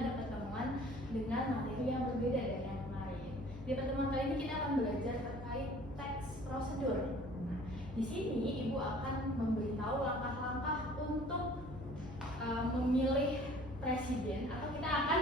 ada pertemuan dengan materi yang berbeda dari yang kemarin. Di pertemuan kali ini kita akan belajar terkait teks prosedur. Nah, di sini Ibu akan memberitahu langkah-langkah untuk memilih presiden, atau kita akan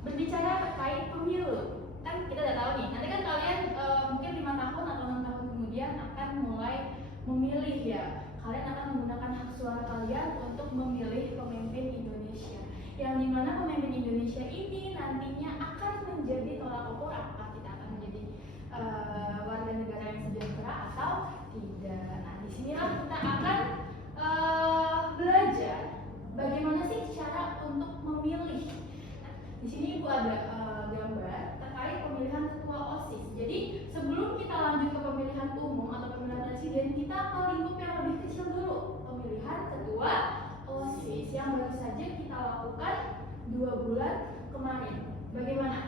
berbicara terkait pemilu. Kan kita udah tahu nih, nanti kan kalian mungkin 5 tahun atau 6 tahun kemudian akan mulai memilih ya. Kalian akan menggunakan hak suara kalian untuk memilih pemimpin Indonesia, yang dimana pemimpin Indonesia ini nantinya akan menjadi tolak ukur apakah kita akan menjadi warga negara yang sejahtera atau tidak. Nah, disinilah kita akan belajar bagaimana sih cara untuk memilih. Nah, di sini Ibu ada gambar terkait pemilihan ketua OSIS. Jadi sebelum kita lanjut ke pemilihan umum atau pemilihan presiden, kita ke lingkup yang lebih kecil dulu, pemilihan ketua OSIS yang baru saja kita lakukan 2 bulan kemarin. Bagaimana?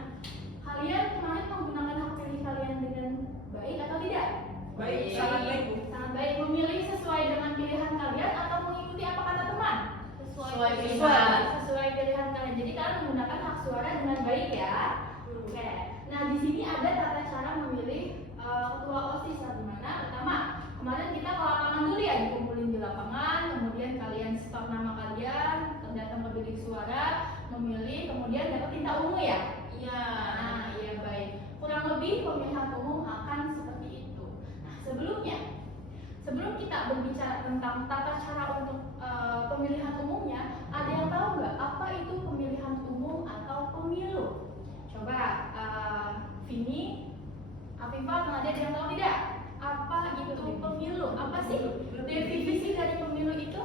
Kalian kemarin menggunakan hak pilih kalian dengan baik atau tidak? Baik, sangat baik. Sangat baik. Memilih sesuai dengan pilihan kalian atau mengikuti apa kata teman? Sesuai pilihan. Sesuai pilihan kalian. Jadi kalian menggunakan hak suara dengan baik ya. Oke. Nah, di sini ada tata cara memilih ketua OSIS. Di mana pertama, kemarin kita ke lapangan dulu ya, dikumpulin di lapangan, kemudian kalian store nama kalian, datang ke bilik suara, memilih, kemudian dapat tinta ungu ya. Iya. Nah, iya baik. Kurang lebih pemilihan umum akan seperti itu. Nah, sebelum kita berbicara tentang tata cara untuk pemilihan umumnya, ada yang tahu nggak apa itu pemilihan umum atau pemilu? Coba Vini, Afifah, ada yang tahu tidak? Apa itu pemilu? Apa sih definisi dari pemilu itu?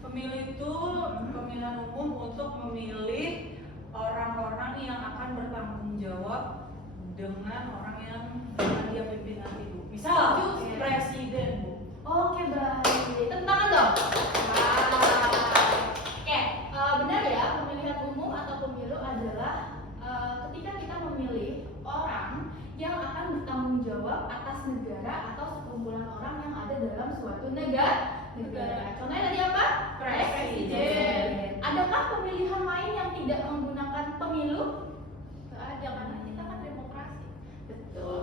Pemilu itu pemilihan umum untuk memilih orang-orang yang akan bertanggung jawab dengan orang yang dia pimpin nanti, Bu. Misal presiden, Bu. Oke, baik. Tepuk tangan dong. Oke, benar ya, pemilihan umum atau pemilu adalah ketika kita memilih orang yang akan bertanggung jawab atas negara atau sekumpulan orang yang ada dalam suatu negara. Contohnya tadi apa? Presiden. Adakah pemilihan lain yang tidak menggunakan pemilu? Tidak ada, karena kita kan demokrasi. Betul.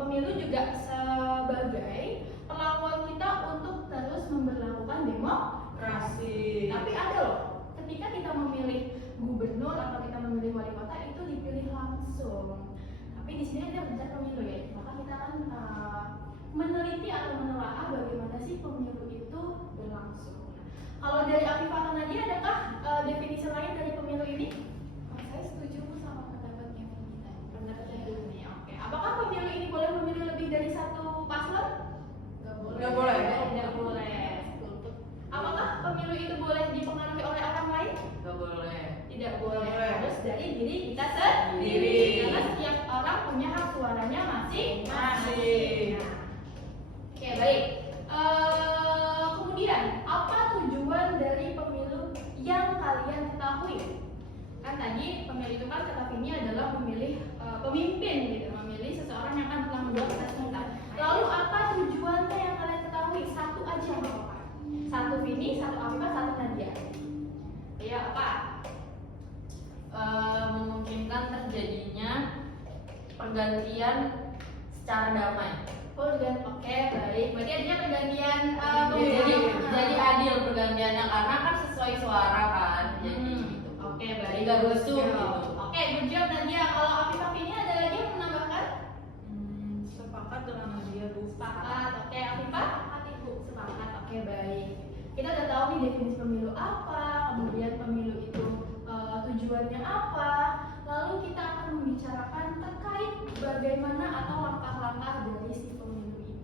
Pemilu juga sebagai perlakuan kita untuk terus memberlakukan demokrasi. Tapi ada loh, ketika kita memilih gubernur atau kita memilih wali kota itu dipilih langsung. Tapi di sini kita bicara pemilu ya, maka kita akan meneliti atau menelaah bagaimana sih pemilu itu berlangsung. Kalau dari Afifah atau Nadia, adakah definisi lain dari pemilu ini? Saya setuju sama pendapatnya Vina. Pendapatnya dulu nih, oke. Apakah pemilu ini boleh memilih lebih dari satu paslon? Nggak boleh. Tidak boleh. Apakah pemilu itu boleh dipengaruhi oleh orang lain? Nggak boleh. Tidak boleh. Harus dari diri kita sendiri. Karena setiap orang punya hak suaranya masing-masing. Nah, oke, baik. Kemudian, apa tujuan dari pemilu yang kalian ketahui? Kan tadi pemilu itu kan kata Vini adalah memilih pemimpin gitu, memilih seseorang yang akan bertanggung jawab atas kita. Lalu apa tujuannya yang kalian ketahui? Satu aja nggak apa-apa. Satu Vini, satu Afifah, satu Nadia. Ya apa? Memungkinkan terjadinya pergantian secara damai. Oke, baik. Berarti artinya pergantian Jadi adil pergantiannya karena kan sesuai suara kan. Jadi gitu. Oke, baik. Nggak rusuh gitu. Oke, good job Nadia. Kalau Afifah ini ada lagi yang menambahkan? Sepakat dengan Nadia, Bu. Sepakat. Oke, Afifah? Sepakat, Ibu. Sepakat. Oke, baik. Kita udah tahu nih definisi pemilu apa, kemudian pemilu itu tujuannya apa. Lalu kita akan membicarakan terkait bagaimana atau langkah-langkah dari si pemilu ini.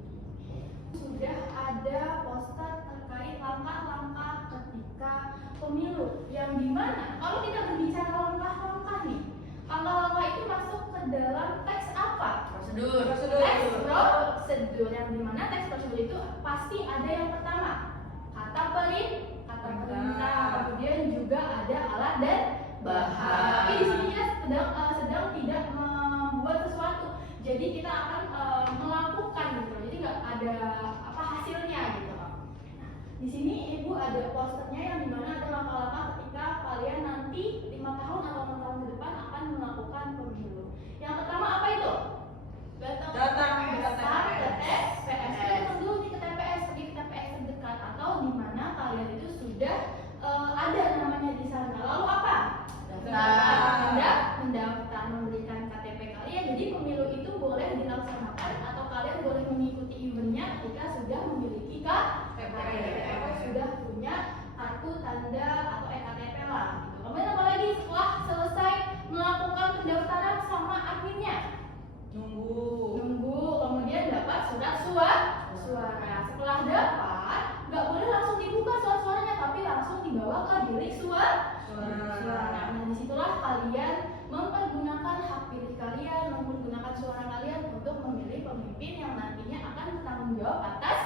Sudah ada poster terkait langkah-langkah ketika pemilu, yang dimana kalau kita berbicara langkah-langkah nih, langkah-langkah itu masuk ke dalam teks apa? Prosedur. Teks prosedur, yang dimana teks prosedur itu pasti ada yang pertama kata perintah, kemudian juga ada alat dan bahan. Tapi di sini kita sedang tidak membuat sesuatu, jadi kita akan melakukan gitu, jadi nggak ada hasilnya gitu. Nah, di sini Ibu ada posternya yang dimana ada langkah-langkah ketika bilik suara. Nah, disitulah kalian mempergunakan hak pilih kalian, mempergunakan suara kalian untuk memilih pemimpin yang nantinya akan bertanggung jawab atas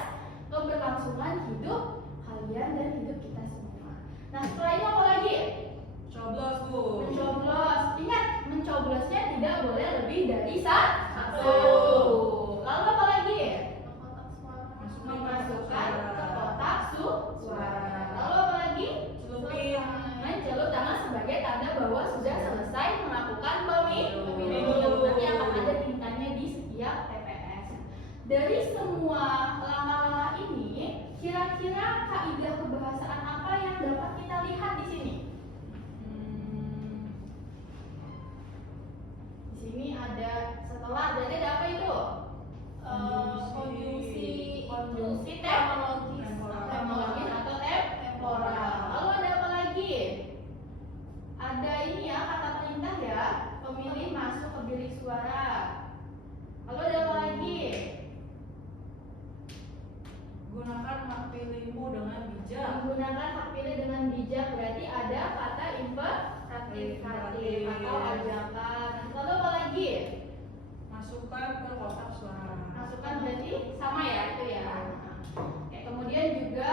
keberlangsungan hidup kalian dan hidup kita semua. Nah, setelah itu apa lagi? Coblos Bu. Mencoblos. Ingat, mencoblosnya tidak boleh lebih dari satu. Lalu apa lagi? Memasukkan ke kotak suara. Lalu apa lagi? Celupin. Mencelup tangan sebagai tanda bahwa sudah selesai melakukan pemilu. Nanti akan ada tintannya di setiap TPS. Dari semua langkah-langkah ini, kira-kira kaidah kebahasaan apa yang dapat kita lihat di sini? Di sini ada setelah, berarti ada apa itu? Konjungsi teknologis atau temporal. Lalu ada apa lagi? Ada ini ya, kata perintah ya, pemilih masuk ke bilik suara. Lalu ada apa lagi? Gunakan hak pilihmu dengan bijak. Menggunakan hak pilih dengan bijak, berarti ada kata imperatif atau ajakan. Lalu apa lagi? Masukkan ke kotak suara. Masukkan berarti sama ya itu ya. Oke, kemudian juga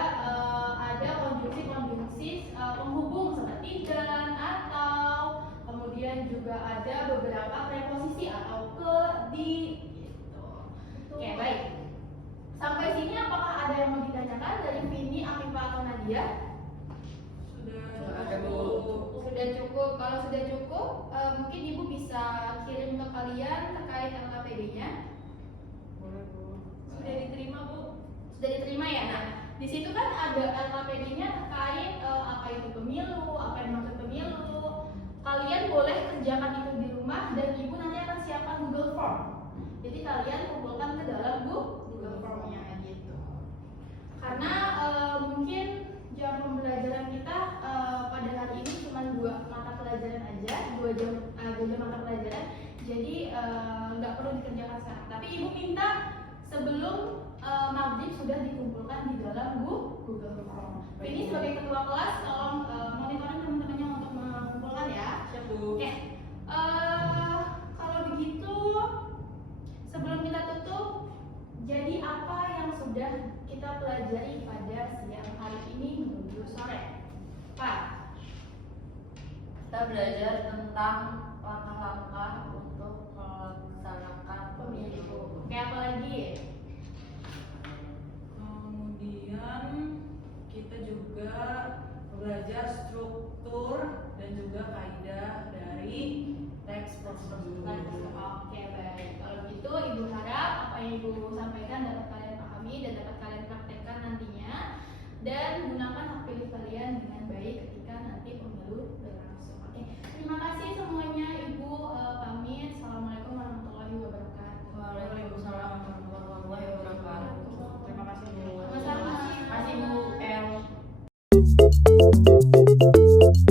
ada konjungsi penghubung seperti dan, atau, kemudian juga ada beberapa preposisi atau ke, di gitu. Oke, baik. Sampai sini apakah ada yang mau ditanyakan dari Vini, Afifah atau Nadia? Sudah Ada, Bu. Sudah cukup. Kalau sudah cukup, mungkin Ibu bisa kirim ke kalian terkait LKPD-nya. boleh Bu. Sudah diterima Bu. Sudah diterima ya. Nah, di situ kan ada LKPD-nya terkait apa itu pemilu, apa yang maksud pemilu. Kalian boleh kerjakan itu di rumah dan Ibu nanti akan siapkan Google Form. Jadi kalian kumpulkan ke dalam Google Form-nya gitu. Karena mungkin jam pembelajaran kita pada hari ini cuma 2 mata pelajaran aja, 2 jam mata pelajaran. Jadi nggak perlu dikerjakan sekarang. Tapi Ibu minta sebelum maghrib sudah dikumpulkan di dalam Google Form. Ini sebagai ketua kelas tolong monitoring teman-temannya untuk mengumpulkan ya. Siap Bu. Oke. Kalau begitu sebelum kita tutup, jadi apa yang sudah kita pelajari pada siang hari ini menuju sore? Pak, Kita belajar tentang langkah-langkah untuk melaksanakan pemilu. Oke, apa lagi? Kemudian kita juga belajar struktur dan juga kaidah dari teks prosedur. Oke, baik. Kalau gitu Ibu harap apa yang Ibu sampaikan dapat kalian pahami dan dapat kalian praktekkan nantinya, dan gunakan hak pilih kalian dengan baik